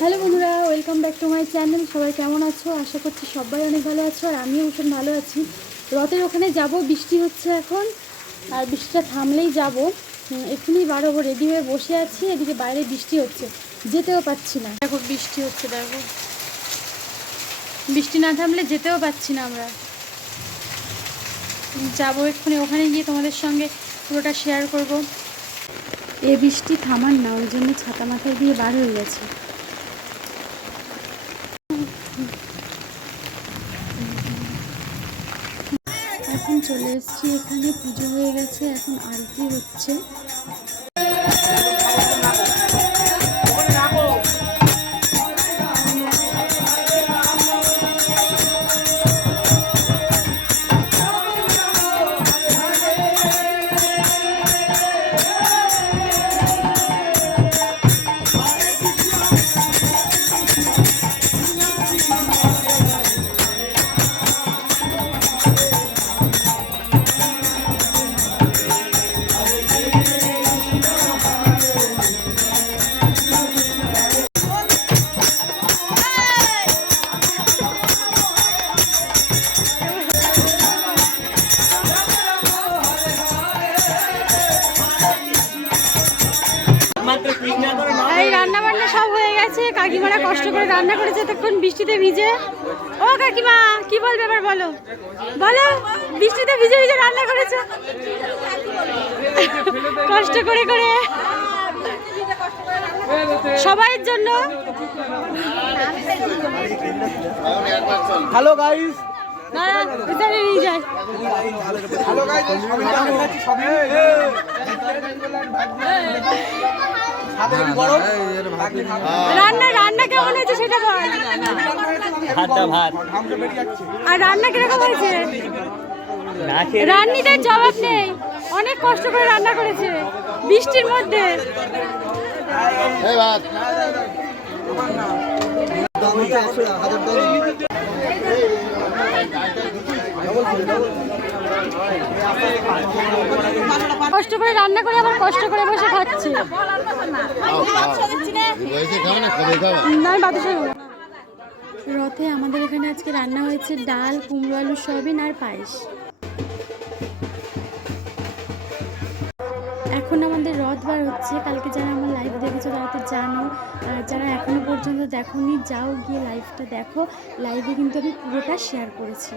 Hello বন্ধুরা, welcome back to my channel. সবাই কেমন আছো? আশা করছি সবাই অনেক ভালো আছো, আর আমিও ভীষণ ভালো আছি। রথের ওখানে যাব, বৃষ্টি হচ্ছে এখন, আর বৃষ্টিটা থামলেই যাব। এক্ষুনি বাড়াবো, রেডি হয়ে বসে আছি। এদিকে বাইরে বৃষ্টি হচ্ছে, যেতেও পাচ্ছি না। দেখো বৃষ্টি হচ্ছে, দেখো বৃষ্টি না থামলে যেতেও পাচ্ছি না। আমরা যাবো এক্ষুনি, ওখানে গিয়ে তোমাদের সঙ্গে পুরোটা শেয়ার করব। এ বৃষ্টি থামার না, ওই জন্য ছাতা মাথায় দিয়ে বার হয়ে গেছে। এখন চলে এসেছি এখানে, পুজো হয়ে গেছে, এখন আরতি হচ্ছে। এই রান্না বান্না সব হয়ে গেছে, কাকিমারা কষ্ট করে রান্না করেছে এতক্ষণ বৃষ্টিতে ভিজে। ও কাকিমা, কি বলবে এবার বলো বলো। বৃষ্টিতে ভিজে ভিজে রান্না করেছে কষ্ট করে করে সবাইয়ের জন্য। হ্যালো গাইস, দাঁড়া ভিতরে নিয়ে যায়। হ্যালো গাইস, রান্না রান্না কেমন হয়েছে সেটা বল। ভাত আর রান্না কিরকম হয়েছে? রান্নিদের জবাব নেই, অনেক কষ্ট করে রান্না করেছে বৃষ্টির মধ্যে। কষ্ট করে রান্না করে আবার কষ্ট করে বসে খাচ্ছে। রথে আমাদের এখানে আজকে রান্না হয়েছে ডাল, কুমড়ো আলু, সয়াবিন আর পায়েস। এখন আমাদের রথ বার হচ্ছে। কালকে যারা আমার লাইভ দেখেছো তারা তো জানো, আর যারা এখনো পর্যন্ত দেখোনি যাও গিয়ে লাইভটা দেখো। লাইভে কিন্তু আমি পুরোটা শেয়ার করেছি।